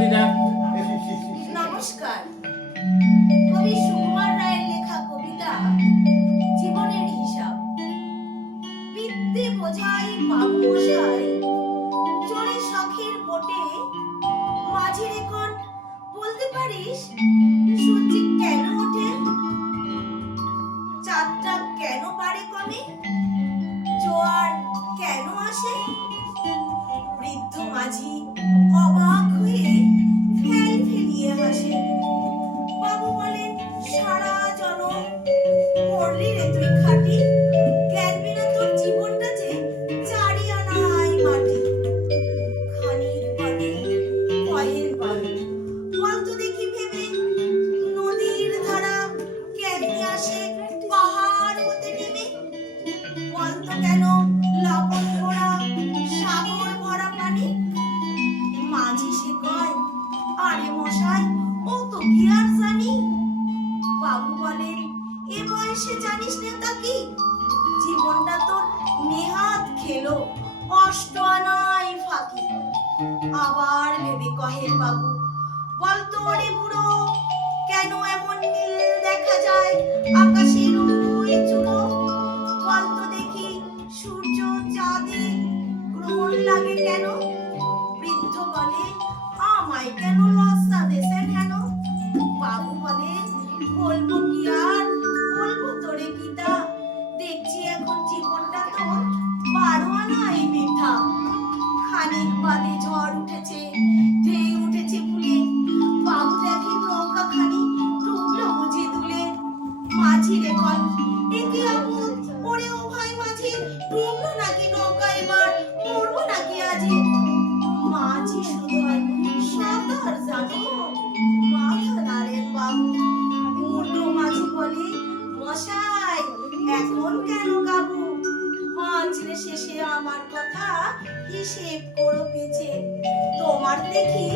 দিদা। নমস্কার। কবি সুকুমার রায়ের লেখা কবিতা জীবনের হিসাব। বিদ্যে বোঝাই বাবু মশাই, চড়ে শখের বোটে, মাঝি রেকন বলতে পারিস সূর্য কেন ওঠে? চাঁদটা কেন পারে কমে? জোয়ার কেন আসে? বৃদ্ধ মাঝি অবাক হয়ে ফেল ফেলিয়ে হাসে। বাবু বলেন, সারা জনম মরলি রে তুই খাটি, জ্ঞান বিনা তোর জীবনটা যে চারি আনাই মাটি। খানিক বাদে কয়েন বাদে বলতো দেখি ভেবে, নদীর ধারা কেমনে আসে পাহাড় হতে নেমে? বলতো কেন লবণ ভরা সাগর ভরা পানি? মাঝি সে কয়, আরে মশাই ও তো কি আর জানি। বাবু বলেন, এ বয়সে জানিস না তা কি? জীবনটা তোর নেহাত খেলো অষ্ট আনাই ফাঁকি। আবার ভেবে কহেন বাবু, বলতো ওরে বুড়ো, কেন এমন নীল দেখা যায় আকাশের ওই চুড়ো? বলতো দেখি সূর্য চাঁদে গ্রহণ লাগে কেন? বৃদ্ধ বলে, আমায় কেন লজ্জা দেশেন হেন? বাবু বলে, বলবো কি আর বলবো তোরে গীতা, দেখছি এখন জীবনটা তোর বারো আনাই বৃথা। খানিক বাদে ঝড় উঠেছে, ঢেউ উঠেছে ফুলে, বাবু দেখে নৌকা খানি ডুবলো বুঝি দুলে। মাঝি রেকন, এ কি আপদ, ওরে ও ভাই মাঝি, ডুবলো নাকি নৌকা এবার, মরবো নাকি আজি? মাঝি শুধায়, সাঁতার জানো? মাথা নাড়েন বাবু। মূর্খ মাঝি বলে, মশাই এখন কেন গাবো? মাঝরে শেষে আমার কথা হিসেব করো পিছে, তোমার দেখি